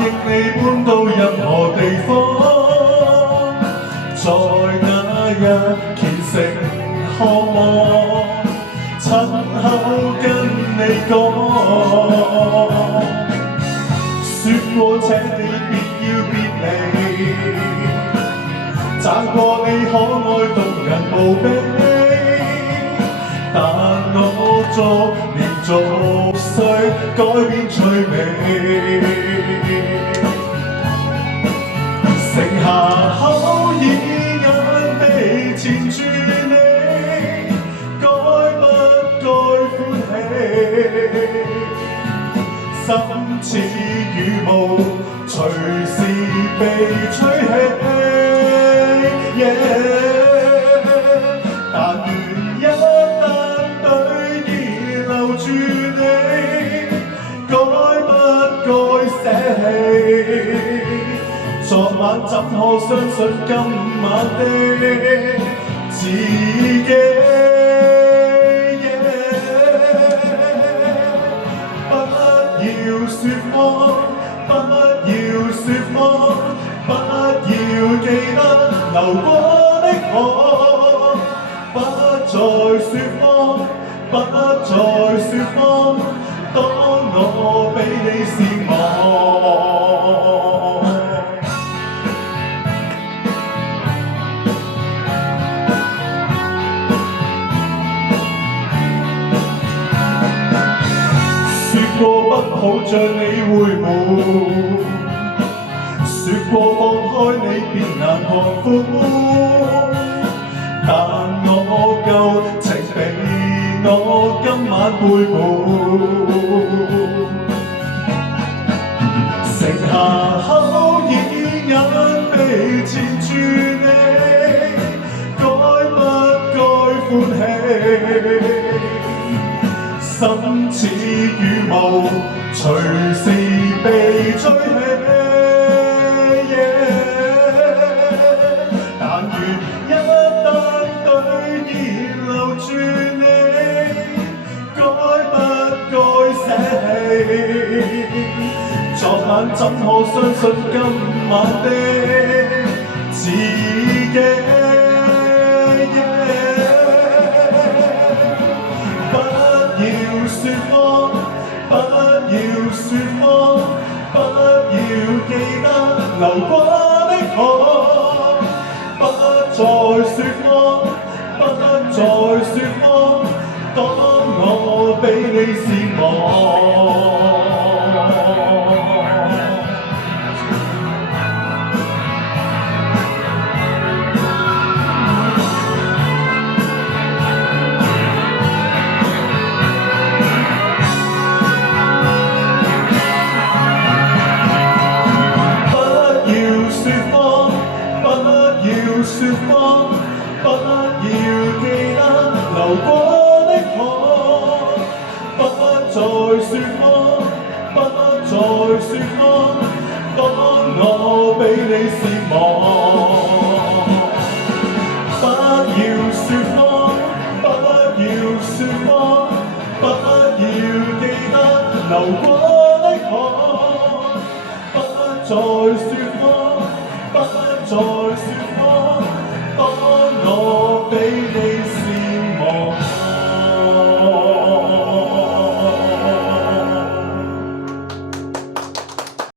應你搬到任何地方，在那日虔誠渴望，親口跟你講，說過請你別要別離，讚過你可愛動人無比，但我逐年逐歲改變趣味，剩下口耳眼被纏住你，該不該歡喜？心似羽毛，隨時被吹起。但願一旦對已留住你，該不該捨棄？昨晚怎可相信今晚的自己？不要說謊，不要說謊，不要記得流過的我，不再說謊，不再說謊，當我比你善忘。說過不好將你回眸，說過放開你便難看苦，但我舊情被我今晚背叛，剩下口耳眼被纏住你，該不該歡喜？心似羽毛，隨時被吹起。但願一旦對已留住你，該不該捨棄？昨晚怎可相信今晚的自己？不要說謊，不要說謊，不要記得流過的我，不再說謊，不再說謊，當我比你善忘。說謊，不要記得流過的我，不再說謊，不再說謊，當我比你善忘。